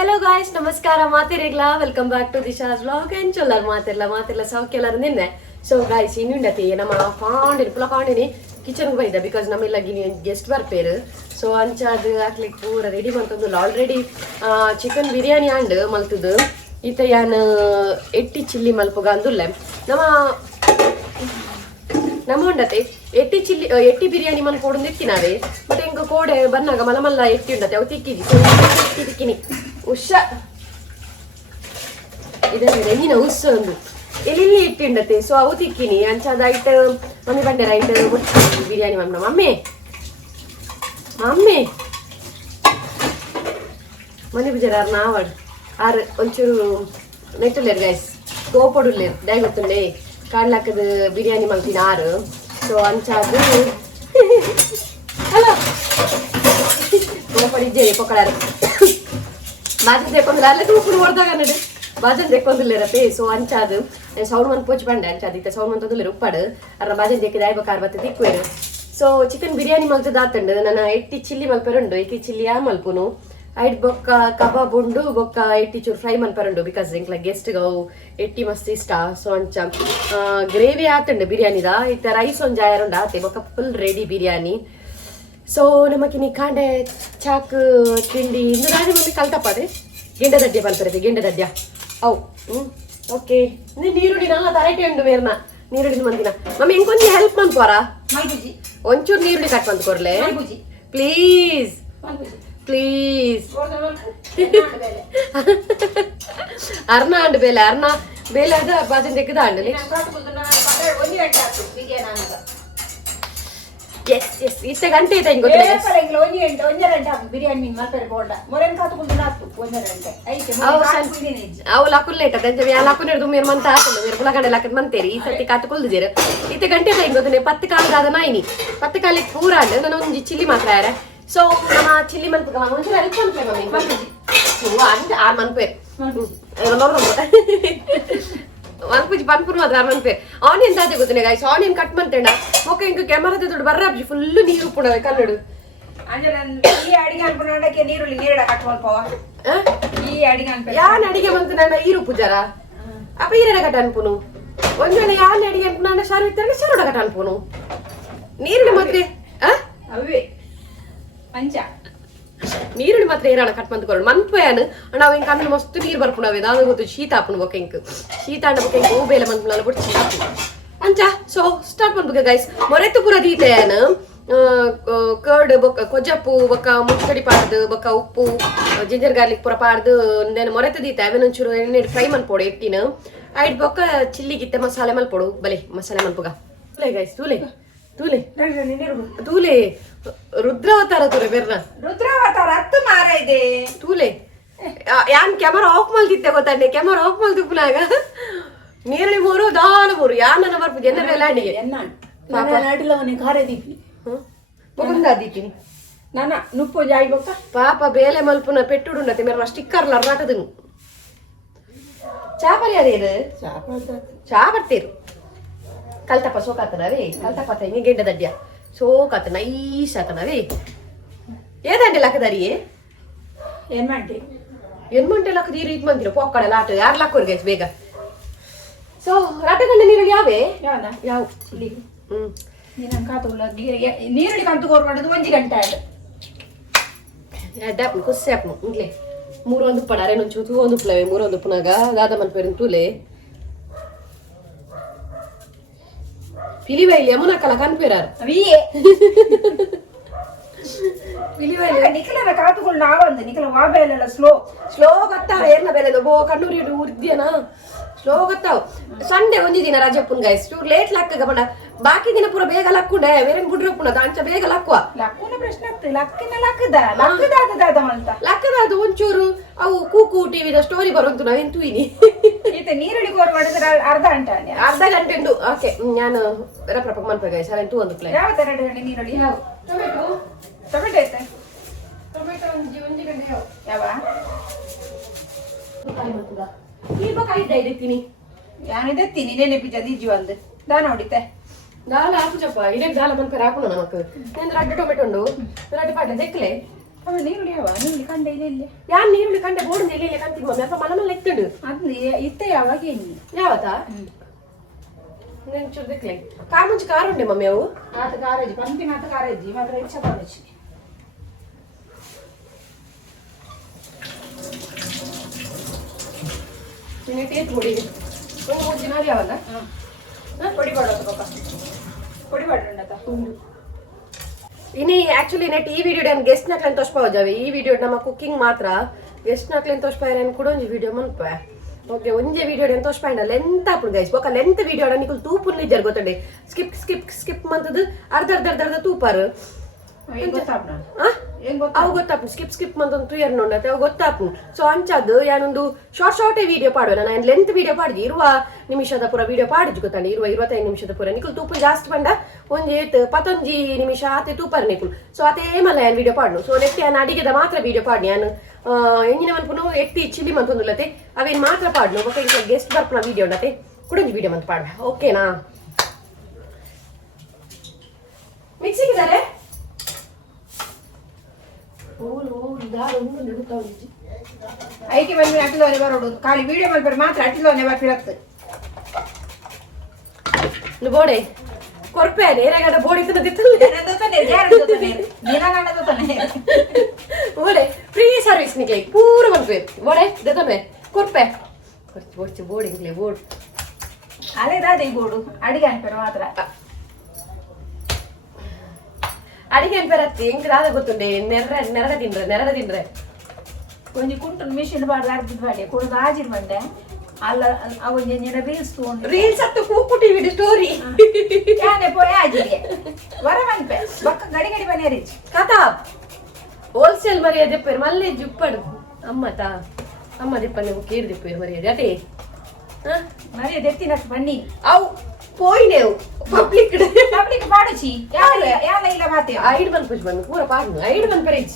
Hello guys, ನಮಸ್ಕಾರ. ಮಾತಿರಿಗ್ಲಾ, welcome back to ದಿಶಾಸ್ vlog. ಎಂಚೊಲ್ಲರ್ ಮಾತಿರ್ಲ ಸೌಖ್ಯಲ್ಲರು ನಿನ್ನೆ. So guys, ಇನ್ನುಂಡತಿ ನಮ್ಮ ಕಾಂಡಿನಿ ಕಿಚನ್ಗೆ ಬೈದ ಬಿಕಾಸ್ ನಮ್ಮೆಲ್ಲ ಗೆಸ್ಟ್ ಬರ್ಪೇರು. ಸೊ ಅಂಚಾದ ಹಾಕ್ಲಿಕ್ಕೆ ಪೂರ ರೆಡಿ ಮಾಡ್ತಂದು. ಆಲ್ರೆಡಿ ಚಿಕನ್ ಬಿರಿಯಾನಿ ಅಂಡ್ ಮಲ್ತದು ಈತ ಯಾನ್ ಎಟ್ಟಿ ಚಿಲ್ಲಿ ಮಲ್ಪಗ ಅಂದುಲ್ಲೆ ನಮ್ಮ ಉಂಡತೆ ಎಟ್ಟಿ ಬಿರಿಯಾನಿ ಮನ್ ಕೊಡು ತಿಕ್ಕಿನಾವೆ. ಬಟ್ ಹೆಂಗ ಕೋಡೆ ಬನ್ನಾಗ ಮಲ್ಲ ಎಟ್ಟಿ ಉಂಡತೆ ಅವು ತಿಕ್ಕಿನಿ ಉಷ ಇದೇ ನೀನ ಉಸ್ಸು ಒಂದು ಇಲ್ಲಿ ಇಟ್ಟಿ ಉಂಡತೆ. ಸೊ ಅವು ತಿಕ್ಕಿನಿ ಅಂಚಾದ ಐಟ್ ಮಮ್ಮಿ ಬಂಡೆ ರೈಟ್ ಬಿರಿಯಾನಿ ಮಮ್ಮಿ ಮನೆ ಬುಜಾರ ನಾವಡ್ ಆರು ಒಂಚೂರು ನೆಟ್ಟುಲ್ಲೇರು ಗೈಸ್ ಗೋಪಡುಲ್ಲೇರು ಡೈ ಗೊತ್ತುಂಡೆ ಕಾಡ್ಲಾಕದ ಬಿರಿಯಾನಿ ಮಲ್ತಿನ ಆರು. ಸೊ ಅಂಚಾದ ಹಲೋ ಗೋಪಡಿದ್ದೇನೆ ಪೊಕ್ಕಳಾರೆ ಬಾಜನ್ ತೆಕ್ಕೊಂದಿಲ್ಲ ಅಲ್ಲೇ ತೂಪು ನೋಡ್ದಾಗ ನಡು ಬಾಜನ್ ತೆಕ್ಕೊಂದಿಲ್ಲರತ್ತೆ. ಸೊ ಅಂಚಾದ ಸೌಂಡ್ ಮಂತ್ ಪೋಚ್ ಬಂಡೆ ಅಂಚಾದ ಇತ್ತ ಸೌಂಡ್ ಮಂತ್ ಒಂದಿಲ್ಲ ಉಪ್ಪಾಡು ಅರ್ರ ಬಾಜನ್ ತೆಕ್ಕಿದ ಆಯ್ಬೇಕಾರ್ ಬತ್ತೆ ತಿಕ್ವೇರು. ಸೊ ಚಿಕನ್ ಬಿರಿಯಾನಿ ಮಲ್ತದ ಆತಂಡು ನನ್ನ ಎಟ್ಟಿ ಚಿಲ್ಲಿ ಮಲ್ಪರುಂಡು. ಎಟ್ಟಿ ಚಿಲ್ಲಿ ಯಾ ಮಲ್ಪುನು ಐಟ್ ಬೊಕ್ಕ ಕಬಾಬ್ ಉಂಡು ಬೊಕ್ಕ ಎಟ್ಟಿ ಚೂರು ಫ್ರೈ ಮಲ್ಪರುಂಡು ಬಿಕಾಸ್ ಇಂಕ್ಲ ಗೆಸ್ಟ್ ಅವು ಎಟ್ಟಿ ಮಸ್ತ್ ಇಷ್ಟ. ಸೊ ಅಂಚ ಗ್ರೇವಿ ಆತಂಡು ಬಿರಿಯಾನಿದ ಇತ್ತ ರೈಸ್ ಒಂದು ಜಾಯರುಂಡು ಆತೆ ಬೊಕ್ಕ ಫುಲ್ ರೆಡಿ ಬಿರಿಯಾನಿ. ಸೊ ನಮಕಿನಿ ಕಾಂಡೆ ಚಾಕ್ ತಿಂಡಿ ಇಂದು ರಾಜಿ ಮಮ್ಮಿ ಕಲ್ತಪ್ಪದೆ ಗೆಂಡ ದಡ್ಡೆ ಬಲ್ಪರತೆ ಗೆಂಡ ದಡ್ಡ ಅವು ಓಕೆ ನೀರುಳ್ಳಿ ನಲ್ಲ ತರಟೆ ಉಂಡು ಮೇರ್ನ ನೀರುಳ್ಳಿ ಮಂದಿನ ಮಮ್ಮಿ ಹೆಂಗೊಂದು ಹೆಲ್ಪ್ ಮಾಡ್ಕೋರ ಒಂಚೂರು ನೀರುಳ್ಳಿ ಕಟ್ ಬಂದು ಕೊರ್ಲೆ ಪ್ಲೀಸ್ ಪ್ಲೀಸ್. ಅರ್ನ ಅಂಡ್ ಬೇಲೆ ಅರ್ನ ಬೇಲೆ ಅದ ಬಾಜನ್ ತೆಗೆದ ಅಂಡಲಿ ಇಷ್ಟ ಗಂಟೆ ಐತೆ ಹಿಂಗೆ ಅವು ಲಾಕುಲ್ ಲೇಟ್ ಅದ ಲಾಕುಲ್ ಹಿಡಿದು ಮೇರ್ ಮಂತ ಹಾಕೊಂಡು ಮೇರ್ ಪುಲಗಡೆ ಲಾಕದ್ ಮಂತೇರಿ ಈ ಸರ್ತಿ ಕಾತುಕೊಳ್ದಿದ್ದೀರ ಇತ್ತ ಗಂಟೆ ಐತೆ ಹಿಂಗೆ 10 ಕಾಲದ ನಾಯಿನಿ 10 ಕಾಲಕ್ಕೆ ಪೂರ ಅಂಡ್ ನಾನು ಒಂದು ಚಿಲ್ಲಿ ಮಾತ್ರ ಯಾರ. ಸೊ ನಮ್ಮ ಚಿಲ್ಲಿ ಮನ್ಪು ಒಂಚೂರು ಹೆಲ್ಪ್ ಮಾಡ್ತೇವೆ ಮಮ್ಮಿ ಅಂದ್ 6 ಮನ್ಪೇರ್ ಮನ್ಪುಜಿ ಪನ್ಪುರ್ ಮಾತ್ರ 6 ಮನ್ಪೇರ್. ಆನಿಯನ್ ದಾದೆ ಗೊತ್ತನೆ ಗಾಯ್ಸ್ ಆನಿಯನ್ ಕಟ್ ಮಂತೇಣ ಮೊಕ್ಕ ಇಂಕ ಕ್ಯಾಮರಾದ ದುಡ್ಡು ಬರ್ರಾಬ್ಜಿ ಫುಲ್ಲು ನೀರು ಉಪ್ಪುಣವೆ ಕನ್ನಡು ಯಾನ್ ಅಡಿಗೆ ಮಂತ ನಾನು ಈರು ಪೂಜಾರ ಅಪ್ಪ ಈರಡ ಕಟ್ಟ ಅನ್ಪುನು ಒಂದ್ ಯಾನ್ ಅಡಿಗೆ ಅನ್ಪು ನಾನು ಶಾರು ಇತ್ತ ಶಾರೋಡ ಕಟ್ಟ ಅನ್ಪುನು ನೀರುಳ್ಳಿ ಮಾತ್ರ ಅವೇ ಪಂಚ ನೀರುಳ್ಳಿ ಮಾತ್ರ ಏರಾಣ ಕಟ್ ಮಂತ್ಕೊಳ್ಳಿ ಮನ್ಪಯಾನು ನಾವು ಹಿಂಗೆ ಕಣ್ಣು ಮಸ್ತ್ ನೀರು ಬರ್ಪುಣವೆ ನಾನು ಗೊತ್ತು ಶೀತ ಹಾಪುಣ ಬೊಕ್ಕ ಹಿಂಗೆ ಶೀತ ಅಂಡ ಬೊಕ್ಕ ಹಿಂಗೆ ಬೇಲೆ ಮನ್ಪುಣಲ್ಲ ಬಿಟ್ಟು ಶೀತ ಹಾಪುಣ ಅಂಚ. ಸೊ ಸ್ಟಾರ್ಟ್ ಮಾಡ್ಬೇಕು ಗೈಸ್ ಮೊರೆತು ಪೂರ ದೀತೆಯನು ಕರ್ಡ್ ಬೊಕ್ಕ ಕೊಜ್ಜಪ್ಪು ಬೊಕ್ಕ ಮುಚ್ಚಡಿ ಪಾಡ್ದು ಬೊಕ್ಕ ಉಪ್ಪು ಜಿಂಜರ್ ಗಾರ್ಲಿಕ್ ಪೂರ ಪಾಡ್ದು నేను ಮೊರೆತು ದೀತೆ ಅವನ ಒಂಚೂರು ಎಣ್ಣೆ ಫ್ರೈ ಮನ್ಪೋಡು ಎಟ್ಟಿನ ಐಟ್ ಬೊಕ್ಕ ಚಿಲ್ಲಿಗಿತ್ತೆ ಮಸಾಲೆ ಮಲ್ಪೋಡು ಬಲೆ ಮಸಾಲೆ ಮಲ್ಪುಗ ತೂಲೆ ಗೈಸ್ ತೂಲೆ ರುದ್ರಾವತಾರ ತೂರೆ ಬೆರ್ನ ರುದ್ರಾವತಾರ ಹತ್ತು ಮಾರ ಇದೆ ತೂಲೆ ಯಾನ್ ಕ್ಯಾಮರಾ ಆಫ್ ಮಲ್ತಿತ್ತೆ ಗೊತ್ತಂಡೆ ಕ್ಯಾಮರಾ ಆಫ್ ಮಲ್ತಿಪ್ಪನಾಗ ನೀರಳಿ ಮೂರು ದಾನ ಮೂರು ಯಾನ ಬರ್ಪು ಜನರ ಎಲ್ಲ ಅಡಿಗೆ ದೀಪಿನಿ ನಾನ ನುಪ್ಪು ಜಾಯಿ ಬೊಕ್ಕ ಪಾಪ ಬೇಲೆ ಮಲ್ಪುನ ಪೆಟ್ಟುಡುಂಡತೆ ಮೇರ ಸ್ಟಿಕ್ಕರ್ ಲರ್ರಾಟದನು ಚಾ ಪರಿಯಾದ ಇದು ಚಾ ಬರ್ತೇರು ಕಲ್ತಪ್ಪ ಸೋಕಾತನವೇ ಕಲ್ತಪ್ಪ ಹಿಂಗೆ ಗೆಂಡ ದಡ್ಡ ಸೋಕಾತ ನೈಸ್ ಆತನವೇ ಏದಂಡೆ ಲಕ್ಕದಾರಿಯೇ ಏನ್ ಮಾಡಿ ಏನ್ ಮಂಟೆ ಲಕ್ಕದೀರಿ ಇದು ಮಂದಿರ ಪೊಕ್ಕಳೆಲ್ಲ ಆಟ ಯಾರು ಲಕ್ಕೋರ್ಗೆ ಬೇಗ. ಸೊ ರಾಟಗಂಡ ನೀರುಳ್ಳಿ ಯಾವೇ ಯಾವ ನೀರುಳ್ಳಿ ಕಂತು ಕೋರ್ಕೊಂಡದು 1 ಗಂಟೆ ಆಯ್ತು ಅಡ್ಡಾಪು ಖುಷಿ ಆಪ್ನು ಇಂಗ್ಲೇ 3 ಒಂದು ಪಡ ಅರೆ ಒಂಚೂರು ಒಂದು ಉಪ್ಪಲವೆ 3 ಒಂದು ಉಪ್ಪನಾಗ ದಾದ ಮನ್ಪೇರಿನ ತೂಲೆ పిలివైలి అమ్మ నాకు అలా కనిపెరారు అవి పిలివైలి నికల కాతుకులు నావంది నికల వాబేల స్లో గత్తావ ఏర్న బెలెದ ಬೋ ಕಣ್ಣೂರಿ ಉರ್ದಿಯನ ಸ್ಲೋ ಗತ್ತಾವ ಸಂಡೆ ಒಂಜಿ ದಿನ ರಜೆ ಪುನ್ ಗೈಸ್ ಚೂರ್ ಲೇಟ್ ಲಕ್ಕ ಬಂಡ ಬಾಕಿ ದಿನ ಪೂರ ಬೇಗ ಲಕ್ಕುಂಡೆ ಬೇರೆ ಬುಡ್ರ ಪುನ ದಾಂಚ ಬೇಗ ಲಕ್ಕುವ ಲಕ್ಕುನ ಪ್ರಶ್ನೆ ಆಗ್ತದೆ ಲಕ್ಕದ ಒಂಚೂರು ಅವು ಕೂಕು ಟಿವಿದ ಸ್ಟೋರಿ ಬರುಂತು ನಾವೇನ್ ತೂಯಿನಿ ಈತ ನೀರುಳ್ಳಿ ಕೋರ್ ಮಾಡಿದ್ರೆ ಅರ್ಧ ಗಂಟೆ ಉಂಟು. ಓಕೆ ನಾನು ರಪ್ಪ ಮನ್ಪೆ ಗೈಸ್ ಅವೆಂತೂ ಒಂದು ಪ್ಲೇಟ್ ಯಾವ ತರ ನೀರುಳ್ಳಿ ಟೊಮೆಟೊ ಐತೆ ಟೊಮೆಟೊ ಒಂಜಿ ಗಂಟೆ ಯಾವ ಯಾನಿದೆತ್ತೀನಿ ನೆನೆ ಪಿಜ್ಜ ದೀಜಿ ಒಂದು ದಾನ ಹೊಡಿತೆ ದಾಲ ಹಾಕು ಚಪ್ಪ ಇಡೇ ದಾಲ ಮನ್ಪೆ ಹಾಕೋಣ ನಮಕ್ 2 ಟೊಮೆಟೊ ಉಂಡು 2 ಪಾಟೆ ದೆಕ್ಲೆ ನೀರುಳ್ಳಿ ಯಾವ ನೀರುಳ್ಳಿ ಕಂಡೆ ಇಲ್ಲಿ ಯಾರು ನೀರುಳ್ಳಿ ಕಂಡೆ ಬೋರ್ಡ್ ನೆಲೆ ಕಂತೀನಿ ಮಮ್ಮಿ ಅಥವಾ ಮಲ ಮಲ್ಲ ಎತ್ತಿಡು ಅದು ಇತ್ತೆ ಯಾವಾಗ ಏನು ಯಾವತ್ತಾ నేను చూడట్లే కాముంచి కారు ఉండే మమ్మీ అవు ఆత కారేజీ పంపిన ఆత కారేజీ మాత్రం రిక్షా పడొచ్చి తినేటే పొడి కొన్ని మూడు దినాలు కావాలా పొడి పడొద్దు పాప పొడి పడుండత ಇನಿ ಆಕ್ಚುಲಿ ನೆಟ್ ಈ ವಿಡಿಯೋ ನಾನು ಗೆಸ್ಟ್ ನಕ್ಲೆನ್ ತೋರ್ಸ್ಪಾವಜಾವೆ ಈ ವಿಡಿಯೋ ನಮ್ಮ ಕುಕಿಂಗ್ ಮಾತ್ರ ಗೆಸ್ಟ್ ನಕ್ಲೆನ್ ತೋರ್ಸ್ಪಾಯರೇನು ಕೂಡ ಒಂದು ವಿಡಿಯೋ ಮನ್ಪೆ ಓಕೆ ಒಂದೇ ವಿಡಿಯೋ ಏನು ತೋರ್ಸ್ಪಾಯಿನ ಲೆಂತ್ ಆಪುಡು ಗೈಸ್ ಬೊಕ್ಕ ಲೆಂತ್ ವಿಡಿಯೋ ನಿಕಲ್ ತೂಪುನ್ ಇದ್ದಾರೆ ಗೊತ್ತಂಡೆ ಸ್ಕಿಪ್ ಸ್ಕಿಪ್ ಸ್ಕಿಪ್ ಮಂತದ್ದು ಅರ್ಧ ಅರ್ಧ ಅರ್ಧ ಅರ್ಧ ತೂಪಾರು ಅವು ಗೊತ್ತಾಪು ಸ್ಕಿಪ್ ಸ್ಕಿಪ್ ಮಂತೊಂದು ತುಯರ್ ನೋಡತ್ತೆ ಅವು ಗೊತ್ತಾಪು ಸೊ ಅಂಚದ್ದು ಯಾನೊಂದು ಶಾರ್ಟ್ ಶಾರ್ಟೇ ವಿಡಿಯೋ ಪಾಡುವೆ ನಾನು ಲೆಂತ್ ವಿಡಿಯೋ ಪಾಡಿದ್ವಿ ಇರುವ ನಿಮಿಷದ ಪೂರ ವಿಡಿಯೋ ಪಾಡಿದ್ದು ಗೊತ್ತಂಡೆ 25 ನಿಮಿಷದ ಪೂರ ನಿಕಲ್ ತೂಪು ಜಾಸ್ತಿ ಬಂಡ ಒಂಜಿ 15 ನಿಮಿಷ ಆತೆ ತೂಪರ್ ನಿಕುಲ್ ಸೊ ಅದೇ ಮಲ್ಲ ಯಾನ್ ವಿಡಿಯೋ ಪಾಡ್ನು ಸೊ ನೆಕ್ಸ್ಟ್ ಯಾನ್ ಅಡಿಗೆದ ಮಾತ್ರ ವಿಡಿಯೋ ಪಾಡ್ನಿ ಯಾನು ಎಂಜಿನ ಮನ್ಪುನು ಎತ್ತಿ ಚಿಲ್ಲಿ ಮಂತೊಂದುಲ್ಲತೆ ಅವೇನು ಮಾತ್ರ ಪಾಡ್ನು ಬೊಕ್ಕ ಈಗ ಗೆಸ್ಟ್ ಬರ್ಪುನ ವಿಡಿಯೋ ಉಂಡತೆ ಕುಡೊಂಜಿ ವಿಡಿಯೋ ಮಂತ್ ಪಾಡ್ವೆ ಓಕೆನಾ ಮಿಕ್ಸಿಂಗ್ ಇದ್ದಾರೆ ಐಕೆ ಬಂದು ಅಟ್ಟಿಲೋನೆ ಬರೋಡು ಖಾಲಿ ವಿಡಿಯೋ ಮಾಡ್ಬಾರ ಮಾತ್ರ ಅಟ್ಟಿಲೋನೆ ಬರ್ತಿರತ್ತೆ ಬೋಡೆ ಕೊರ್ಪೆ ನೇರಗಡ ಬೋಡಿ ಬೋಡೆ ಫ್ರೀ ಸರ್ವಿಸ್ ನಿಕ್ಲೆ ಪೂರ ಬಂದ್ವೆ ಬೋಡೆ ದೊಡ್ಡ ಕೊರ್ಪೆ ಕೊರ್ಚು ಬೋಡಿ ಬೋರ್ಡ್ ಅಲೆದಾದೆ ಈ ಬೋರ್ಡು ಅಡಿಗೆ ಅನ್ಪೇರು ಮಾತ್ರ ಅಡಿಗೆ ಅನ್ಪೇರತ್ತಿ ಎಂಕದಾದ ಗೊತ್ತುಂಡೆ ನೆರಡ ತಿಂದ್ರೆ కొంచెం కుంటున్న మిషన్ పాడు అర్థం పాడే కొడుకు ఆజిర్ మండే అలా అవి నేను రీల్స్ తోండి రీల్స్ అత్త కూకుటి వీడి స్టోరీ యానే పోయి ఆజిరే వరమన్పే బక్క గడి గడి పనే రిచ్ కథ హోల్సేల్ మరి చెప్పారు మళ్ళీ చెప్పాడు అమ్మ చెప్పాను నువ్వు కేర్ చెప్పారు మరి అది అదే మరి ఎత్తినట్టు పన్ని అవు పోయినేవు పబ్లిక్ పాడొచ్చి యాల ఇలా మాతే 5 ಮಂದಿ ಬಂದು ಪೂರ ಪಾಡ್ನು 5 ಮಂದಿ ಪರೀಚ್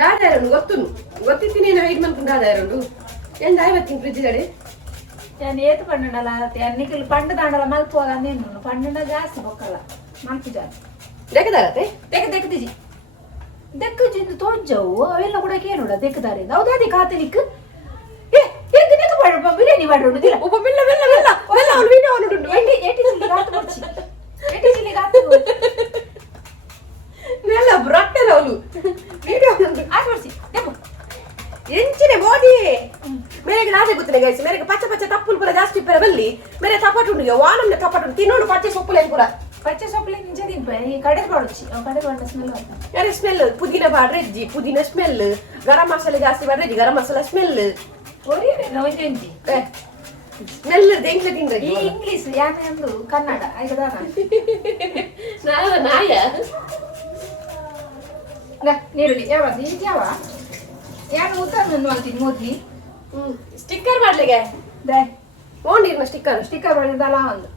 ದಾದಾರನು ಗೊತ್ತಿತ್ತು ನೀನು 5 ಮಂದಿ ದಾದಾರನು ಏನು ದಾಯವತ್ತಿನ ಫ್ರಿಜ್ ಗಡೆ ನಾನು ಏತು ಪಣ್ಣಡಲ್ಲ ನಿಖಿಲ್ ಪಂಡ ದಾಂಡಲ ಮಲ್ಪೋಗ ಅಂದೇನು ಪಣ್ಣಡ ಜಾಸ್ತಿ ಬೊಕ್ಕಲ್ಲ ಮಲ್ಪು ಜಾಸ್ತಿ ದೆಕ್ಕದಾರತೆ ದೆಕ್ಕದಿಜಿ ದೆಕ್ಕಜಿಂದು ತೋಜ್ಜವು ಅವೆಲ್ಲ ಕೂಡ ಕೇಳೋಡ ದೆಕ್ಕದಾರೆ ಹೌದಾದಿ ಖಾತೆ ನಿಕ್ ಬಿರಿಯಾನಿ ಮಾಡೋದಿಲ್ಲ ಒಬ್ಬ ಬೆಲ್ಲ ಬೆಲ್ಲ ಬೆಲ್ಲ ಬೆಲ್ಲ ಅವನು ವಿಡಿಯೋ ನೋಡುಂಡು ಎಟಿ ಜಿಲ್ಲಿ ಗಾತು ನೆಲ್ಲ ಬ್ರಟ್ಟರ ಅವನು ವಿಡಿಯೋ ನೋಡು ಆಡ್ಸಿ ದೆಪ್ಪು ಎಂಚಿನೆ ಬೋಡಿ ಮೇರೆಗೆ ನಾದೆ ಗೊತ್ತಿಲ್ಲ ಗೈಸ್ ಮೇರೆಗೆ ಪಚ್ಚ ಪಚ್ಚ ತಪ್ಪುಲು ಪೂರ ಜಾಸ್ತಿ ಪೆರ ಬಲ್ಲಿ ಮೇರೆ ತಪಾಟುಂಡು ವಾನಮ್ನೆ ತಪಾಟುಂಡು ತಿನ್ನೋಡು ಪಚ್ಚೆ ಸೊಪ್ಪುಲೆ ಪೂರ ಪಚ್ಚೆ ಸೊಪ್ಪುಲೆ ನಿಂಚ ತಿನ್ಪೆ ಈ ಕಡೆ ಬಾಡೊಚ್ಚಿ ಕಡೆ ಬಾಡ ಸ್ಮೆಲ್ ಯಾರೆ ಸ್ಮೆಲ್ ಪುದೀನ ಬಾಡ್ರೆಜ್ಜಿ ಪುದೀನ ಸ್ಮೆಲ್ ಗರಂ ಮಸಾಲೆ ಜಾಸ್ತಿ ಬಾಡ್ರೆಜ್ಜಿ ಗರಂ ಮಸಾಲ ಸ್ಮೆಲ್ ಸ್ಮೆಲ್ ದೇಂಗ್ಲೆ ತಿಂದ್ರೆ ಈ ಇಂಗ್ಲಿಷ್ ಯಾನೆ ಅಂದು ಕನ್ನಡ ಐದದಾನ ನಾಯ ನೀರುಳ್ಳಿ ಯಾವತ್ತು ಈಗ ಯಾನು ಉತ್ತರನ್ನು ಮಾಡ್ತೀನಿ ಮೋದ್ಲಿ ಸ್ಟಿಕ್ಕರ್ ಮಾಡ್ಲಿಕ್ಕೆ ಓಂಡಿರ್ನ ಸ್ಟಿಕ್ಕರ್ ಮಾಡಿದಲ್ಲ ಒಂದು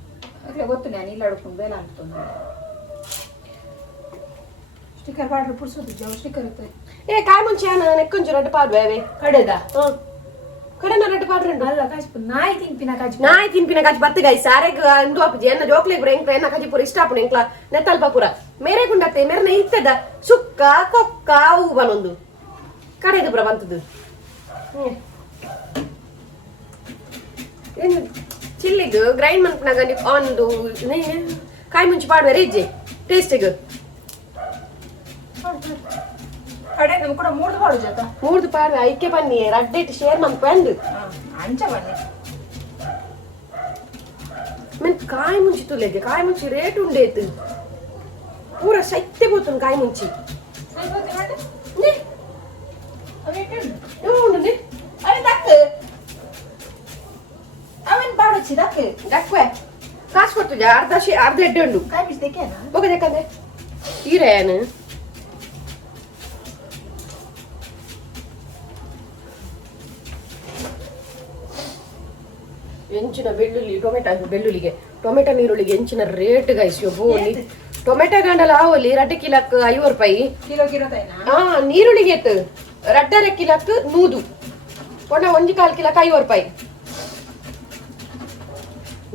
ಅದೇ ಗೊತ್ತು ನಾನು ಇಲ್ಲ ಅಡ್ಕೊಂಡು ಬೇಡ ಅನ್ಕೊಂಡು ಸ್ಟಿಕ್ಕರ್ ಪಾಡ್ರೆ ಪುಡ್ಸೋದು ಸ್ಟಿಕ್ಕರ್ ಇರ್ತದೆ ಕಾಯಿ ಮುಂಚೆ ನೆಕ್ಕೊಂಚು ರಡ್ಡು ಪಾಡ್ವೆ ಕಡೆದ ಕಡೆನ ರಡ್ಡು ಪಾಡ್ರೆಂಡು ಅಲ್ಲ ಕಾಜಿ ನಾಯಿ ತಿನ್ಪಿನ ಕಾಜಿ ಬತ್ತು ಗೈ ಸಾರೆಗ್ ಅಂದು ಅಪ್ಪಜಿ ಎನ್ನ ಜೋಕ್ಲೆಗ್ ಬರ ಎಂಕ್ಲ ಎನ್ನ ಕಾಜಿ ಪೂರ ಇಷ್ಟ ಆಪುಣ ಎಂಕ್ಲ ನೆತ್ತಲ್ಪ ಪೂರ ಮೇರೆ ಗುಂಡತ್ತೆ ಮೇರೆನ ಇರ್ತದ ಸುಕ್ಕ ಕೊಕ್ಕ ಅವು ಬನೊಂದು ಕಡೆದು ಪುರ ಬಂತದ್ದು ಚಿಲ್ಲಿದು ಗ್ರೈಂಡ್ ಮನ್ಪನಾಗ ಒಂದು ಕಾಯಿ ಮುಂಚೆ ಪಾಡ್ವೆ ರಿಜ್ಜಿ ಟೇಸ್ಟಿಗೆ ಕಡೆ ನಮ್ ಕೂಡ ಮೂರ್ದು ಪಾಡು ಜೊತ ಮೂರ್ದು ಪಾಡ್ವೆ ಐಕೆ ಬನ್ನಿ ರಡ್ಡೆಟ್ ಶೇರ್ ಮನ್ಪಂಡು ಅಂಚ ಬನ್ನಿ мен ಕಾಯಿ ಮುಂಚಿ ತುಲೆಗೆ ಕಾಯಿ ಮುಂಚಿ ರೇಟ್ ಉಂಡೇತು ಪೂರ ಶೈತ್ಯ ಬೋತು ಕಾಯಿ ಮುಂಚಿ ಅವನ್ ಪಾಡೊಚ್ಚಿ ದಕ್ಕೆ ದಕ್ವೆ ಕಾಸು ಕೊಡ್ತುಜ ಅರ್ಧ ಎಡ್ಡೆ ಉಂಡು ಕಾಯಿ ಬಿಸಿ ತೆಕ್ಕೇನ ಹೋಗದಕ್ಕಂದೆ ಈರೇನು ಎಂಚಿನ ಬೆಳ್ಳುಳ್ಳಿ ಟೊಮೆಟೊ ನೀರುಳ್ಳಿಗೆ ಎಂಚಿನ ರೇಟ್ ಗೈಸ್ ಟೊಮೆಟೊ ಗಂಡಲ ಆವಲ್ಲಿ ರಡ್ಡೆ ಕಿಲಕ್ 50 ರೂಪಾಯಿ ನೀರುಳ್ಳಿಗೆ ಎತ್ತು ರಡ್ಡರ ಕಿಲಕ್ 100 ಪೊಣ 1/4 ಕಿಲಕ್ 50 ರೂಪಾಯಿ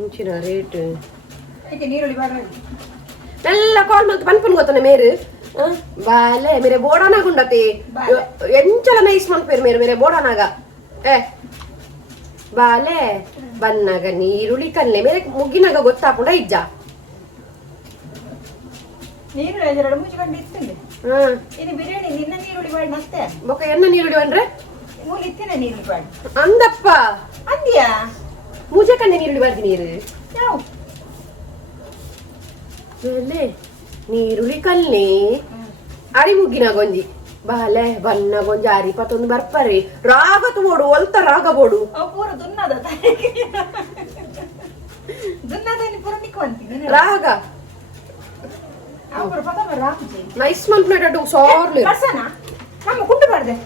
ಎಂಚಿನ ರೇಟ್ ನೀರುಳ್ಳಿ ಎಲ್ಲ ಕಾಲ್ ಮಲ್ತು ಪನ್ಪನ್ ಗೊತ್ತಾನೆ ಮೇರು ಬಾಲೆ ಮೇರೆ ಬೋಡಾನಾಗ ಉಂಡತೆ ಎಂಚಲ ನೈಸ್ ಮನ್ಪೇರು ಮೇರೆ ಬೋಡಾನಾಗ ಬಾಲೆ ಬನ್ನಾಗ ನೀರುಳ್ಳಿ ಕಲ್ಲೆ ಮೇರೆ ಮುಗ್ಗಿನಾಗ ಗೊತ್ತಾಪುಂಡ ಇಜ್ಜ ನೀರು ಎರಡು ಮುಚ್ಚಿಕೊಂಡು ಇತ್ತಿಲ್ಲ ಇನ್ನು ಬಿರಿಯಾನಿ ನಿನ್ನ ನೀರುಳ್ಳಿ ಬಾಡಿ ಮತ್ತೆ ಬೊಕ್ಕ ಎನ್ನ ನೀರುಳ್ಳಿ ಬಂದ್ರೆ ಮೂಲ ಇತ್ತಿನ ನೀರುಳ್ಳಿ ಬಾಡಿ ಅಂದಪ್ಪ ಅಂದ್ಯಾ ಮೂಜೆ ಕಣ್ಣೆ ನೀರುಳ್ಳಿ ಬಾಡಿ ನೀರು ಯಾವ ನೀರುಳ್ಳಿ ಕಲ್ಲೆ ಅಡಿ ಮುಗ್ಗಿನ ಗೊಂಜಿ ಬಾಲೆ ಬನ್ನ ಗೊಂಜಿ ಅರಿ ಪತ್ತೊಂದು ಬರ್ಪರಿ ರಾಗ ತೋಡು ಒಲ್ತ ರಾಗ ಬೋಡು ಪೂರ ದುನ್ನದ ಪೂರ ನಿಕ್ಕುವಂತೀನಿ ರಾಗ ನೈಸ್ ಮನ್ಪು ಸಾರ್ಲಿ ನಮ್ಮ ಕುಂಟು ಬಾರ್ದೆ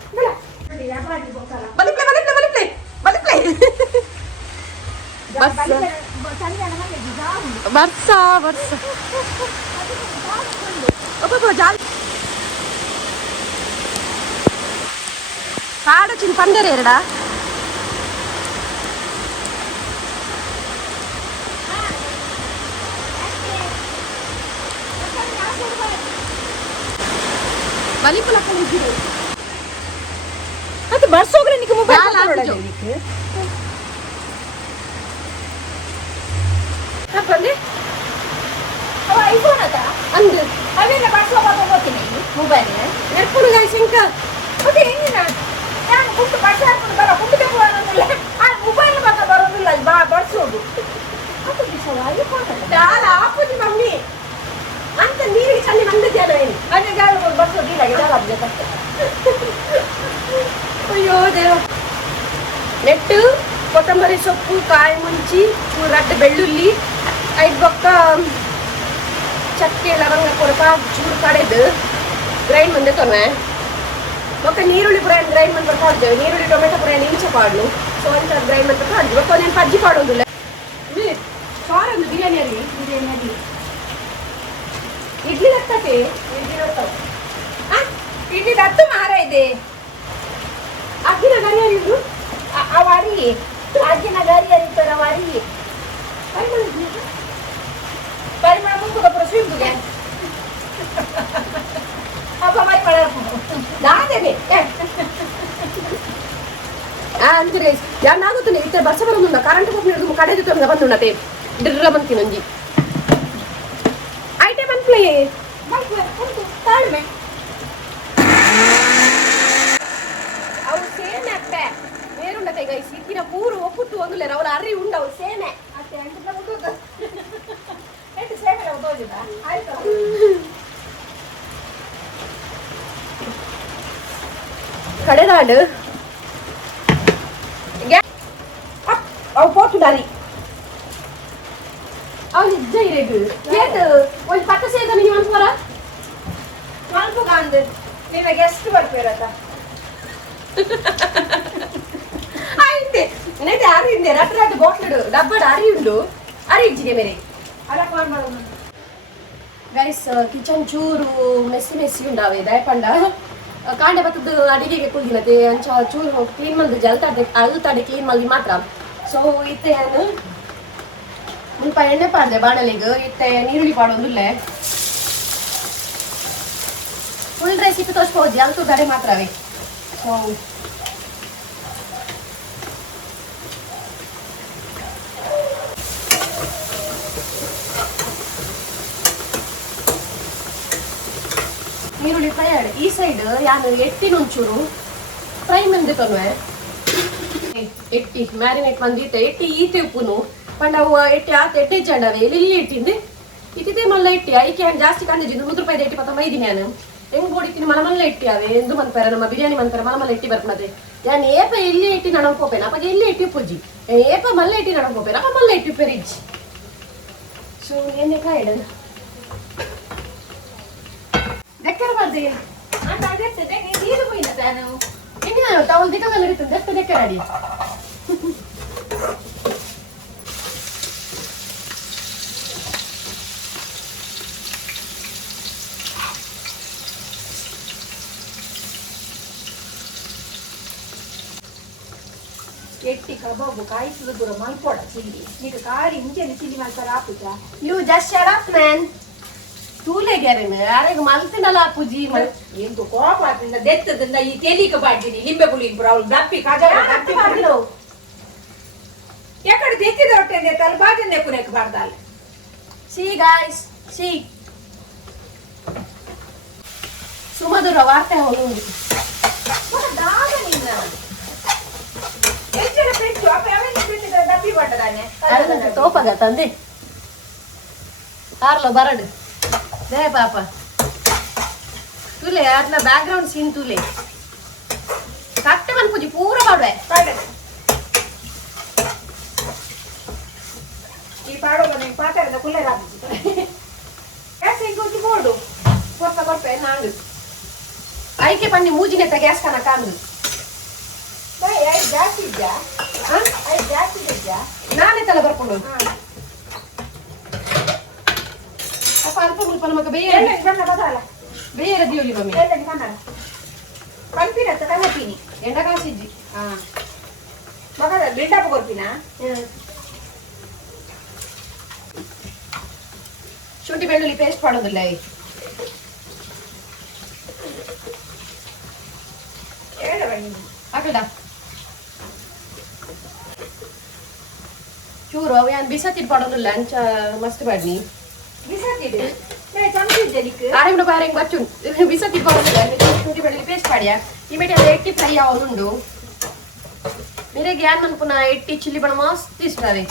ಬರ್ಸ ಕಾಡಚಿನ ಪಂಡೇರ ಎರಡ ಅದು ಬಸ್ ಹೋಗ್ರೆ ನಿಕ್ಕೆ ಮೊಬೈಲ್ ಬಂದೆ ಐಫೋನ್ ಅದ ಅಂದು ಅವೆಲ್ಲ ಬಸ್ ಹೋಗೋದು ಹೋಗ್ತೀನಿ ಮೊಬೈಲ್ ನೆರ್ಪುಡು ಗಾಯ್ಸಂಕ ಅದೇ ಹೆಂಗಿನ ನಾನು ಕುಂಟು ಬಸ್ ಹಾಕೊಂಡು ಬರ ಕುಂಟಿಗೆ ಬರೋದಿಲ್ಲ ಆ ಮೊಬೈಲ್ ಮಾತ್ರ ಬರೋದಿಲ್ಲ ಬಡ್ಸೋದು ಅದು ದಿವಸ ಐಫೋನ್ ದಾಲ ಆಪುಜಿ ಮಮ್ಮಿ ಅಂತ ನೀರಿಗೆ ಚಲ್ಲಿ ಮಂದ ಜಾಲ ಏನು ಅದೇ ಜಾಗ ಬಡ್ಸೋದಿಲ್ಲ ಜಾಗ ಆಗ್ಬೇಕಂತೆ ಅಯ್ಯೋ ದೇವ ನೆಟ್ಟು ಕೊತ್ತಂಬರಿ ಸೊಪ್ಪು ಕಾಯಿ ಮುಂಚಿ ರಡ್ಡು ಬೆಳ್ಳುಳ್ಳಿ ಐದು ಬೊಕ್ಕ ಚಕ್ಕೆ ಲವಂಗ ಕೊಡಪ ಚೂರು ಕಡೆದು ಗ್ರೈಂಡ್ ಮಂದೆ ತೊನ್ವೆ ಬೊಕ್ಕ ನೀರುಳ್ಳಿ ಪುರ ಗ್ರೈಂಡ್ ಮಂದ್ ಬರ್ತಾ ನೀರುಳ್ಳಿ ಟೊಮೆಟೊ ಪುರ ಇಂಚ ಪಾಡ್ಲು ಸೊ ಅಂತ ಗ್ರೈಂಡ್ ಮಂದ್ ಬರ್ತಾ ಬೊಕ್ಕ ಒಂದೇನು ಪಜ್ಜಿ ಪಾಡೋದಿಲ್ಲ ಸಾರೊಂದು ಬಿರಿಯಾನಿ ಅಲ್ಲಿ ಇಡ್ಲಿ ಲತ್ತತೆ ಇಲ್ಲಿ ಹತ್ತು ಮಾರ ಇದೆ ಅಕ್ಕಿನ ಗರಿಯರಿದ್ರು ಆ ವಾರಿ ಅಜ್ಜಿನ ಗಾರಿ ಅರಿತಾರ ವಾರಿ ಪರಿಮಳ ಮುಂದೆ ಪುರ ಸ್ವೀಟ್ಗೆ ಅಪ್ಪ ಪರಿಮಳ ನಾದೇನೆ ಅಂದ್ರೆ ಯಾನಾಗುತ್ತಾನೆ ಇತ್ತೆ ಬರ್ಸ ಬರೋದು ಕರೆಂಟ್ ಹೋಗಿ ಕಡೆದು ತಂದ ಬಂದುಣ್ಣತೆ ಡಿರ್ರ ಬಂತಿ ನಂಜಿ ಐಟೆ ಬಂದ್ಲೇ ತಾಳ್ಮೆ ಅವ್ರು ಸೇನೆ ಅಪ್ಪೆ ಬೇರುಂಡತೆ ಗೈ ಸಿಕ್ಕಿನ ಪೂರು ಒಪ್ಪುಟ್ಟು ಒಂದುಲೆ ಅವಳ ಅರ್ರಿ ಉಂಡ ಅವ್ರು ಸೇನೆ ಅಷ್ಟೇ ಎಂಟು ಸೇವೆ ಹೋಗಿದ ಆಯ್ತು ಕಡೆದಾಡು ಅವು ಪೋಟು ದಾರಿ ಅವ್ನು ನಿಜ ಇರೇದು ಕೇತು ಒಂದು ಪಕ್ಕ ಸೇದ ನೀವು ಅನ್ಸ್ವರ ಸ್ವಲ್ಪ ಗಾಂಧ ನಿನಗೆ ಎಷ್ಟು ಬರ್ತೀರತ್ತ ಆಯ್ತೆ ನೆದೆ ಅರಿ ಇಂದೆ ರಟ್ ರಟ್ ಬಾಟ್ಲಡು ಡಬ್ಬಡ ಅರಿ ಉಂಡು ಅರಿ ಇಜ್ಜಿಗೆ ಮೇರೆ ಅಲ್ಲ ಫೋನ್ ಮಾಡೋದು ಗೈಸ್ ಕಿಚನ್ ಚೂರು ಮೆಸ್ಸಿ ಉಂಡಾವೆ ದಯಪಂಡ ಕಾಂಡೆ ಬತ್ತದ್ದು ಅಡಿಗೆಗೆ ಕುಲ್ದಿನತೆ ಅಂಚ ಚೂರು ಕ್ಲೀನ್ ಮಾಡಿದ್ದು ಅಲ್ತಾಡೆ ಕ್ಲೀನ್ ಮಾಡಿ ಮಾತ್ರ ಸೊ ಇತ್ತೆ ಏನು ಮುಲ್ಪ ಎಣ್ಣೆ ಪಾಡ್ದೆ ಬಾಣಲೆಗೆ ಇತ್ತೆ ನೀರುಳ್ಳಿ ಪಾಡೋದಿಲ್ಲ ಫುಲ್ ರೆಸಿಪಿ ತೋರಿಸ್ಬೋದು ಅಲ್ತು ತಡೆ ಮಾತ್ರವೇ ಸೊ ನೀರುಳ್ಳಿ ಫ್ರೈ ಆಡಿ ಈ ಸೈಡ್ ಯಾನು ಎಟ್ಟಿನೊಂಚೂರು ಫ್ರೈ ಮಂದಿ ತೊನ್ವೆ ಎಟ್ಟಿ ಮ್ಯಾರಿನೇಟ್ ಮಂದಿತ್ತೆ ಎಟ್ಟಿ ಈತೆ ಉಪ್ಪುನು ಪಂಡವು ಎಟ್ಟಿ ಆತ ಎಟ್ಟೆ ಚಂಡವೆ ಇಲ್ಲಿ ಇಟ್ಟಿಂದೆ ಇತ್ತಿದೆ ಮಲ್ಲ ಎಟ್ಟಿ ಐಕೆ ಜಾಸ್ತಿ ಕಂದಿದ್ದು 100 ರೂಪಾಯಿ ಎಟ್ಟಿ ಪತ್ತ ಮೈದಿನಿ ನಾನು ಹೆಂಗ್ ಬೋಡಿತೀನಿ ಮಲಮಲ್ಲ ಎಟ್ಟಿ ಅವೆ ಎಂದು ಮಂತಾರ ನಮ್ಮ ಬಿರಿಯಾನಿ ಮಂತಾರ ಮಲಮಲ್ಲ ಎಟ್ಟಿ ಬರ್ತದೆ ಯಾನ್ ಏಪ ಇಲ್ಲಿ ಎಟ್ಟಿ ನಡಕೋಪೇನ ಅಪ್ಪ ಇಲ್ಲಿ ಎಟ್ಟಿ ಪೂಜಿ ಏಪ ಮಲ್ಲ ಎಟ್ಟಿ ನಡಕೋಪೇನ ಅಪ್ಪ ಮಲ್ಲ ಎಟ್ಟಿ ಪೆರಿಜ್ ಸೊ ಏನೇ ಕಾಯಿಡ ದೆಕ್ಕರ ಬರ್ದೆ ಅಂತ ಅದೇ ನೀರು ಹೋಯ್ನ ತಾನು ಹೆಂಗೆ ನಾನು ತಾವು ದಿಕ್ಕದಲ್ಲಿ ಇರ್ತದೆ ದೆಕ್ಕರ ಅಡಿ ಎಟ್ಟಿ ಕಬಾಬು ಕಾಯಿಸಿದ ದೂರ ಮಲ್ಪೋಡ ಚಿಲ್ಲಿ ನೀನು ಕಾರಿ ಮುಂಚೆನೆ ಚಿಲ್ಲಿ ಮಾಡ್ತಾರೆ ಆಪುಜ you just shut up man ತೂಲೆಗೆ ಯಾರಿಗೆ ಮಲ್ತಿನಲ್ಲ ಪೂಜಿ ಎಂದು ಕೋಪದಿಂದ ದೆತ್ತದಿಂದ ಈ ತೆಲಿಕ ಬಾಡ್ತೀನಿ ಲಿಂಬೆ ಪುಳಿನ ಪುರ ಅವಳು ದಪ್ಪಿ ಕಾಜ ದಪ್ಪಿ ಮಾಡಿದ್ರು ಯಾಕಡೆ ದೆತ್ತಿದ ಹೊಟ್ಟೆ ದೆತ್ತಲ್ಲಿ ಬಾಜಿನ ನೆಕ್ಕುನೆಕ್ ಬಾರ್ದಲ್ಲ ಸಿ ಗಾಯ್ಸ್ ಸಿ ಸುಮಧುರ ವಾರ್ತೆ ಅವನು ದಾದ ನಿನ್ನ ಹೆಚ್ಚಿನ ಪೆಟ್ಟು ಅಪ್ಪ ಯಾವೆಲ್ಲ ಪೆಟ್ಟಿದ್ರೆ ದಪ್ಪಿ ಬಾಟದಾನೆ ತೋಪಗ ತಂದೆ ಆರ್ಲೋ ಬರಡು ದೇ ಪಾಪ ತುಲೆ ಅದ್ನ ಬ್ಯಾಕ್ಗ್ರೌಂಡ್ ಸೀನ್ ತುಲೆ ಕಟ್ಟೆ ಮನ್ ಪೂಜಿ ಪೂರ ಮಾಡುವೆ ಈ ಪಾಡೋ ಬಂದ ಪಾತ್ರದ ಕುಲ್ಲೆ ಗ್ಯಾಸ್ ಇಂಕಿ ಬೋರ್ಡು ಕೊಡ್ಪೆ ನಾಂಡು ಐಕೆ ಪನ್ನಿ ಮೂಜಿನೆತ್ತ ಗ್ಯಾಸ್ ಕನ ಕಾಂಡು ಗ್ಯಾಸ್ ಇದ್ಯಾ ಗ್ಯಾಸ್ ಇದೆಯಾ ನಾನೇ ತಲೆ ಬರ್ಕೊಂಡು ಅಪ್ಪ ಅಲ್ಪ ಮುಲ್ಪ ನಮಗ ಬೇರೆ ಬೇರೆ ದಿಯೋಲಿ ಮಮ್ಮಿ ಪಂಪಿರತ್ತ ಕನಪಿನಿ ಎಂಡ ಕಾಸಿದ್ದಿ ಮಗ ಬಿಲ್ಡಪ್ ಕೊಡ್ತೀನಾ ಶುಂಠಿ ಬೆಳ್ಳುಳ್ಳಿ ಪೇಸ್ಟ್ ಮಾಡೋದಿಲ್ಲ ಹಾಕಡ ಚೂರು ಅವ ಏನ್ ಬಿಸತ್ತಿದ್ ಪಡೋದಿಲ್ಲ ಅಂಚ ಮಸ್ತ್ ಬಾಡ್ನಿ ಬಿಸಾಕಿದೆ ಚಮಚಿದ್ದೆ ಆರೆಂಡು ಬಾರೆಂಗ್ ಬಚ್ಚು ಬಿಸತ್ತಿದ್ ಪಡೋದಿಲ್ಲ ಶುಂಠಿ ಬೆಳ್ಳುಳ್ಳಿ ಪೇಸ್ಟ್ ಮಾಡ್ಯಾ ಇಮಿಡಿಯೇಟ್ ಅದು ಎಟ್ಟಿ ಫ್ರೈ ಅವನುಂಡು ಮೇರೆಗೆ ಯಾನ್ ಮನ್ ಪುನಃ ಎಟ್ಟಿ ಚಿಲ್ಲಿ ಬಣ ಮಸ್ತ್ ಇಷ್ಟ ಅವೆ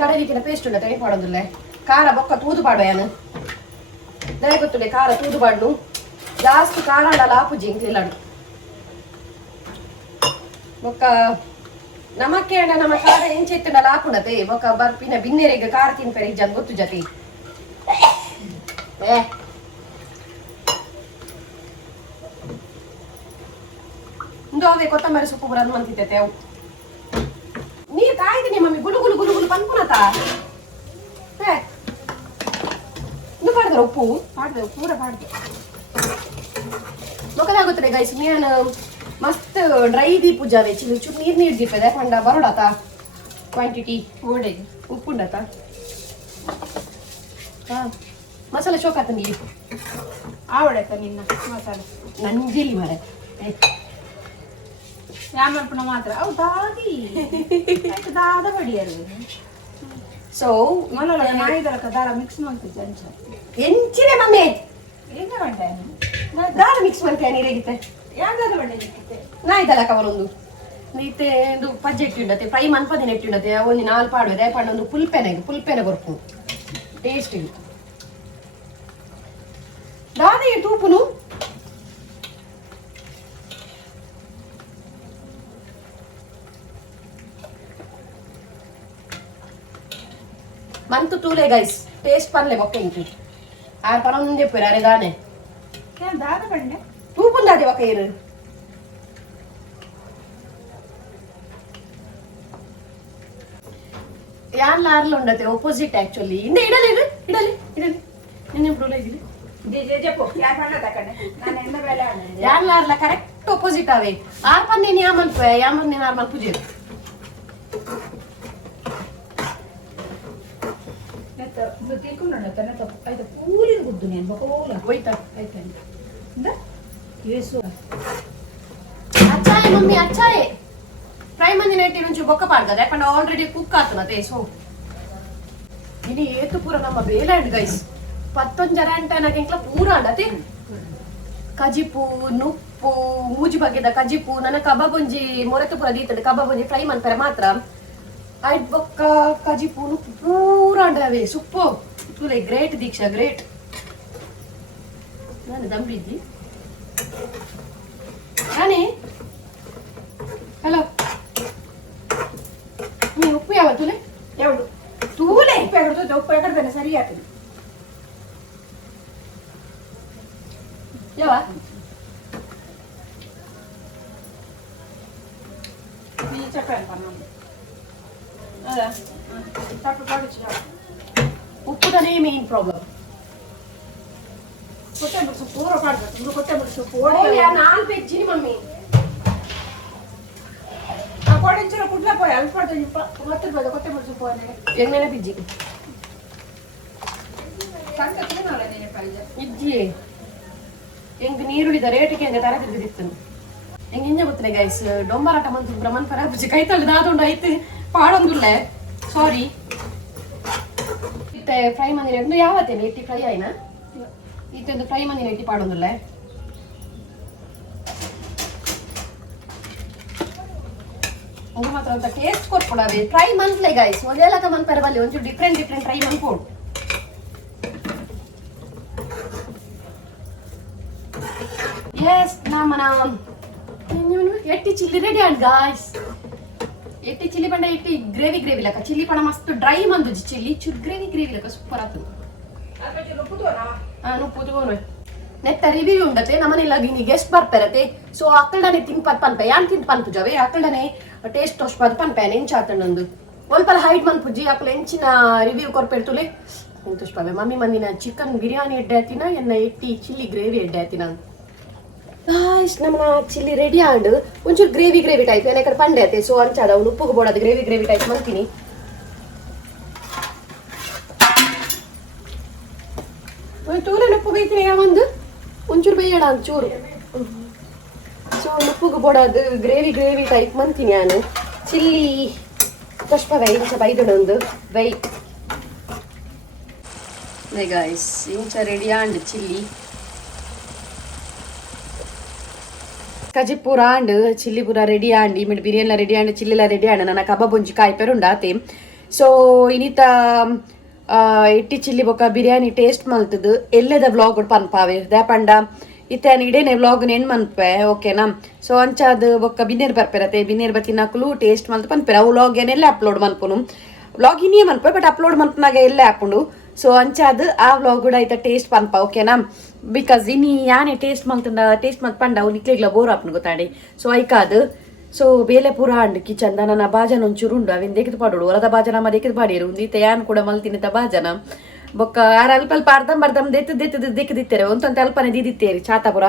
ಕಡಲಿಕ್ಕಿನ ಪೇಸ್ಟ್ ಉಂಡ ತೈ ಮಾಡೋದಿಲ್ಲ ಖಾರ ಬೊಕ್ಕ ತೂದು ಪಾಡುವ ಯಾನು ದಯ ಗೊತ್ತುಲೆ ಖಾರ ತೂದು ಪಾಡು ಜಾಸ್ತಿ ಖಾರ ಆಡಲ್ಲ ಆಪುಜಿ ಇಂಕ್ಲಿಲ್ಲಾಡು ಬೊಕ್ಕ ನಮಕ್ಕೆ ನಮ್ಮ ಖಾರ ಎಂಚೆತ್ತುಂಡಲ್ಲ ಆಪುಂಡತೆ ಬೊಕ್ಕ ಬರ್ಪಿನ ಬಿನ್ನೆರೆಗೆ ಖಾರ ತಿನ್ಪೆರೆ ಜನ್ ಗೊತ್ತು ಜತಿ ಇಂದು ಅವೇ ಕೊತ್ತಂಬರಿ ಸೊಪ್ಪು ಬರ ಮಂತಿತ್ತೆ ಅವು ನೀರ್ ಕಾಯ್ತೀನಿ ಮಮ್ಮಿ ಗುಲು ಗುಲು ಗುಲು ಗುಲು ಪನ್ಪುನತ ಇದು ಮಾಡಿದ್ರ ಉಪ್ಪು ಮಾಡಿದೆ ಪೂರ ಮಾಡಿದೆ ಗೊತ್ತಾಗುತ್ತದೆ ಗೈಸ್ ಮೀನ್ ಮಸ್ತ್ ಡ್ರೈ ದೀಪ್ ಜಾವೆ ಚಿಲು ಚೂರು ನೀರ್ ದೀಪದೆ ಪಂಡ ಬರೋಡತ ಕ್ವಾಂಟಿಟಿ ಓಡೆಗೆ ಉಪ್ಪುಂಡತ ಮಸಾಲೆ ಶೋಕಾತ ನೀರು ಆವಡೈತ ನಿನ್ನ ಮಸಾಲೆ ನಂಜಿಲಿ ಮರೆ ಯಾಮಲ್ಪನ ಮಾತ್ರ ಅವು ದಾದಿ ದಾದ ಬಡಿಯರು ಸೊ ಮಲಲ ನಾಯಿದಳಕ ದಾರ ಮಿಕ್ಸ್ ಮಾಡ್ತಿದ್ದೆ ಅಂಚ ಎಂಚಿನ ಮಮ್ಮಿ ಏನು ಗಂಟೆ ದಾರ ಮಿಕ್ಸ್ ಮಾಡ್ತೇನೆ ನೀರೇಗಿತ್ತೆ ಯಾವ್ದಾದ ಬಡ್ಡೆ ನಿಕ್ಕಿತ್ತೆ ನಾಯ್ದಲಕ ಅವರೊಂದು ನೀತೆ ಒಂದು ಪಜ್ಜೆ ಇಟ್ಟಿಂಡತೆ ಫ್ರೈ ಮನ್ಪದಿನ ಇಟ್ಟಿಂಡತೆ ಒಂದು ನಾಲ್ ಪಾಡುವೆ ಪಂಡ ಪುಲ್ಪೆನೆ ಕೊರ್ಪು ಟೇಸ್ಟ್ ಇಲ್ಲ ದಾದೆ ತೂಪುನು ಮಂತು ತೂಲೆ ಗೈಸ್ ಟೇಸ್ಟ್ ಪನ್ಲೆ ಬೊಕ್ಕ ಇಂಟು ಆ ಪರೊಂದೆ ಪುರ ಅರೆ ದಾನೆ ದಾದ ಬಡ್ಡೆ ತೂಪುಂದಾದೆ ಬೊಕ್ಕ ಇರು ಯಾನ್ ಲಾರ್ಲ ಉಂಡತೆ opposite actually ಇಂದೆ ಇಡಲಿ ನಿನ್ನೆ ಬ್ರೂಲ ಇದಿಲಿ ಯಾನ್ ಲಾರ್ಲ ಕರೆಕ್ಟ್ opposite ಆವೆ ಆರ್ ಪನ್ನೆ ಯಾಮನ್ ನಾರ್ಮಲ್ ಪೂಜೆ ಪೂರಿ ಗುದ್ದು నేను ಬಕೋಲ ಹೋಯ್ತಾ ಆಯ್ತಾ ಏಸು ಅಚ್ಚಾಯೆ ಮಮ್ಮಿ ಅಚ್ಚಾಯೆ ಫ್ರೈ ಮಂದಿನ ಇಟ್ಟಿ ಒಂಚೂರು ಬೊಕ್ಕ ಪಾಡ್ಗದೆ ಪಂಡ ಆಲ್ರೆಡಿ ಕುಕ್ ಆತನತೆ ಸೊ ಇನಿ ಏತು ಪೂರ ನಮ್ಮ ಬೇಲಾಂಡ್ ಗೈಸ್ 11 ಜನ ಅಂಟನಕ್ಕಿಂತ ಪೂರ ಅಂಡತೆ ಕಜಿಪು ನುಪ್ಪು ಮೂಜಿ ಬಗೆದ ಕಜಿಪು ನನ್ನ ಕಬಾಬ್ ಒಂಜಿ ಮೊರೆತು ಪೂರ ದೀತದೆ ಕಬಾಬ್ ಒಂಜಿ ಫ್ರೈ ಮಾಡ್ತಾರೆ ಮಾತ್ರ ಆಯ್ತು ಬೊಕ್ಕ ಕಜಿಪು ನುಪ್ಪು ಪೂರ ಅಂಡವೆ ಸುಪ್ಪು ತುಲೆ ಗ್ರೇಟ್ ದೀಕ್ಷಾ ಗ್ರೇಟ್ ನಾನು ದಂಬಿದ್ದಿ ನಾನೇ ಹಲೋ ನೀ ಉಪ್ಪು ಯಾವ ತುಲೆ ಯಾವುದು ತೂಲೆ ಉಪ್ಪು ಯಾಕಡೆ ಸರಿ ಆಗ್ತದೆ ಯಾವ ನೀ ಚಪ್ಪೆ ಉಪ್ಪುದನೇ ಮೇನ್ ಪ್ರಾಬ್ಲಮ್ ಕೊತ್ತಂಬರಿ ಸೊಪ್ಪು ಪೂರ ಕೊತ್ತಂಬರಿ ಸೊಪ್ಪು ನಾನ್ ವೆಜ್ಜಿನಿ ಮಮ್ಮಿ ಓಡಿಂಚರ ಕುಡ್ಲ ಪೋಯ್ ಅಲ್ಪ ಮತ್ತೆ ಬದ ಕೊಟ್ಟೆ ಮುಡ್ಸು ಪೋನೆ ಹೆಂಗನೆ ತಿಜ್ಜಿ ಸಂತ ತಿನ್ನೋಲ್ಲ ನೀನೆ ಪಾಯ್ಜ ಇಜ್ಜಿ ಹೆಂಗ್ ನೀರುಳಿದ ರೇಟಿಗೆ ಹಂಗೆ ತರ ತಿದ್ದಿತ್ತು ಹೆಂಗೆ ಹಿಂಗೆ ಗೊತ್ತಿಲ್ಲ ಗೈಸ್ ಡೊಂಬರಾಟ ಮಂತು ಬ್ರಹ್ಮನ್ ಪರ ಬುಜ್ಜಿ ಕೈ ತಳ್ಳಿದ ಅದೊಂದು ಐತೆ ಪಾಡೊಂದುಲ್ಲೆ ಸಾರಿ ಇತ್ತೆ ಫ್ರೈ ಮಂದಿನ ಯಾವತ್ತೇನೆ ಇಟ್ಟಿ ಫ್ರೈ ಆಯ್ನ ಇತ್ತೊಂದು ಫ್ರೈ ಮಂದಿನ ಇಟ್ಟಿ ಪಾಡೊಂದುಲ್ಲೆ ಅದು ಮಾತ್ರ ಅಂತ ಟೇಸ್ಟ್ ಕೊಟ್ಕೊಡವೆ ಟ್ರೈ ಮನ್ಸ್ಲೆ ಗೈಸ್ ಮೊದಲೆಲ್ಲ ಮನ್ ಪರಬಲ್ಲಿ ಒಂಚೂರು ಡಿಫ್ರೆಂಟ್ ಟ್ರೈ ಮನ್ಕೊಡು ಎಸ್ ನಮ್ಮನ ಎಟ್ಟಿ ಚಿಲ್ಲಿ ರೆಡಿ ಆಡ್ ಗಾಯ್ಸ್ ಎಟ್ಟಿ ಚಿಲ್ಲಿ ಪಂಡ ಎಟ್ಟಿ ಗ್ರೇವಿ ಲಕ್ಕ ಚಿಲ್ಲಿ ಪಣ ಮಸ್ತ್ ಡ್ರೈ ಮಂದುಜಿ ಚಿಲ್ಲಿ ಚೂರು ಗ್ರೇವಿ ಲಕ್ಕ ಸೂಪರ್ ಆತು ನುಪ್ಪುದು ನೆತ್ತ ರಿವ್ಯೂ ಉಂಡತೆ ನಮ್ಮನೆಲ್ಲ ಗಿನಿ ಗೆಸ್ಟ್ ಬರ್ತಾರತೆ ಸೊ ಅಕ್ಕಳನೆ ತಿನ್ಪತ್ ಪನ್ಪೆ ಯಾನ್ ತಿಂತ ಪನ್ಪುಜವೆ ಅಕ್ಕಳನೆ ಟೇಸ್ಟ್ ತೋರ್ಸ್ಪದ್ ಪನ್ಪೆನೆ ಎಂಚಾತಣ್ಣಂದು ಒಲ್ಪಲ ಹೈಟ್ ಮನ್ಪುಜಿ ಅಕ್ಕಳ ಎಂಚಿನ ರಿವ್ಯೂ ಕೊರ್ಪೆರ್ತುಲೆ ಎಂತುಷ್ಪವೆ ಮಮ್ಮಿ ಮಂದಿನ ಚಿಕನ್ ಬಿರಿಯಾನಿ ಎಡ್ಡೆ ಆತಿನ ಎನ್ನ ಎಟ್ಟಿ ಚಿಲ್ಲಿ ಗ್ರೇವಿ ಎಡ್ಡೆ ಆತಿನ ಗಾಯ್ಸ್ ನಮ್ಮ ಚಿಲ್ಲಿ ರೆಡಿ ಆಂಡ್ ಒಂಚೂರು ಗ್ರೇವಿ ಟೈಪ್ ಏನಕ್ಕೆ ಪಂಡೆ ಆತೆ ಸೊ ಅಂಚಾದ ಅವ್ನು ಉಪ್ಪುಗೆ ಬೋಡದು ಗ್ರೇವಿ ಟೈಪ್ ಮಾಡ್ತೀನಿ ತೂಲೆ ಉಪ್ಪು ಬೈತೀನಿ ಯಾವಂದು ಒಂಚೂರು ಬೇಯಣ ಒಂಚೂರು ಸೊ ಉಪ್ಪುಗೆ ಬೋಡದು ಗ್ರೇವಿ ಟೈಪ್ ಮಾಡ್ತೀನಿ ನಾನು ಚಿಲ್ಲಿ ಪುಷ್ಪವೇ ಇಂಚ ಬೈದೊಂದು ಬೈ ಗಾಯ್ಸ್ ಇಂಚ ರೆಡಿ ಆಂಡ್ ಚಿಲ್ಲಿ ಕಜಿ ಪೂರ ಆಂಡ್ ಚಿಲ್ಲಿ ಪೂರ ರೆಡಿ ಆಂಡ್ ಇಮಿಡ್ ಬಿರಿಯಾನಿ ರೆಡಿ ಆಂಡ್ ಚಿಲ್ಲಿ ರೆಡಿ ಆಂಡ್ ನನ್ನ ಕಬಾಬ್ ಒಂಜಿ ಕಾಯ್ಪೆರು ಉಂಡಾತೆ ಸೊ ಇನಿತ ಇಟ್ಟಿ ಚಿಲ್ಲಿ ಬೊಕ್ಕ ಬಿರಿಯಾನಿ ಟೇಸ್ಟ್ ಮಲ್ತದು ಎಲ್ಲದ ವ್ಲಾಗ್ ಪನ್ಪಾವೆ ದ್ಯಾಪಂಡ ಇತ್ತೇನು ಇಡೇನೆ ವ್ಲಾಗ್ ನೆನ್ ಮನ್ಪೆ ಓಕೆನಾ ಸೊ ಅಂಚಾದ ಬೊಕ್ಕ ಬಿನ್ನೇರ್ ಬರ್ಪೆರತೆ ಬಿನ್ನೇರ್ ಬತ್ತಿನಾಕಲು ಟೇಸ್ಟ್ ಮಲ್ತು ಪನ್ಪೆರ ಅವು ವ್ಲಾಗ್ ಏನೆಲ್ಲ ಅಪ್ಲೋಡ್ ಮನ್ಪುನು ವ್ಲಾಗ್ ಇನ್ನೇ ಮನ್ಪೆ ಬಟ್ ಅಪ್ಲೋಡ್ ಮನ್ಪನಾಗ ಎಲ್ಲ ಆಪುಂಡು ಸೊ ಅಂಚಾದ ಆ ವ್ಲಾಗ್ ಕೂಡ ಐತ ಟೇಸ್ಟ್ ಪನ್ಪ ಓಕೆನಾ ಬಿಕಾಸ್ ಇನಿ ಯಾನೆ ಟೇಸ್ಟ್ ಮಲ್ಪಂಡ ಅವು ನಿಕ್ಲಿಗ್ಲ ಬೋರ್ ಆಪ್ನು ಗೊತ್ತಾಡಿ ಸೊ ಐಕಾದು ಸೊ ಬೇಲೆ ಪೂರ ಅಂಡ್ ಕಿಚನ್ ನನ್ನ ಬಾಜನ ಒಂಚೂರು ಉಂಡು ಅವಿನ ದೇಕಿದ್ ಪಾಡೋಡು ಹೊಲದ ಬಾಜನ ಮ ದೇಕಿದ್ ಪಾಡಿರು ಒಂದೀತ ಯಾನ್ ಕೂಡ ಮಲ್ತಿನಿತ ಬಾಜನ ಬೊಕ್ಕ ಆರ ಅಲ್ಪ ಅರ್ಧಂ ದಿಕ್ಕಿದಿತ್ತೇರೆ ಒಂತಂತ ಅಲ್ಪನೆ ದಿದಿತ್ತೇರಿ ಚಾತಾಪುರ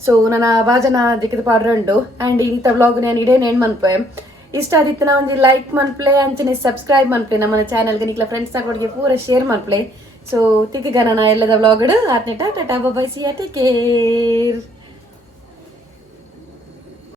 ಸೊ ನನ್ನ ಬಾಜನ ದಿಕ್ಕಿದ್ ಪಾಡ್ರಂಡು ಆ್ಯಂಡ್ ಇಂಥ ವ್ಲಾಗ್ ನಾನು ಇಡೇನು ಹೆಣ್ಣು ಮನ್ಪೆ ಇಷ್ಟ ಆದಿತ್ತು ನಾ ಒಂದು ಲೈಕ್ ಮನ್ಪ್ಲೆ ಅಂಚನೆ ಸಬ್ಸ್ಕ್ರೈಬ್ ಮನ್ಪ್ಲೆ ನಮ್ಮ ಚಾನಲ್ಗೆ ನಿಕ್ಲ ಫ್ರೆಂಡ್ಸ್ ತಗೊಂಡಿಗೆ ಪೂರ ಶೇರ್ ಮನ್ಪ್ಲೆ ಸೊ ತಿಕ್ಕ ನನ್ನ ಎಲ್ಲದ ವ್ಲಾಗ್ ಆತ್ನೆ tata bye see take care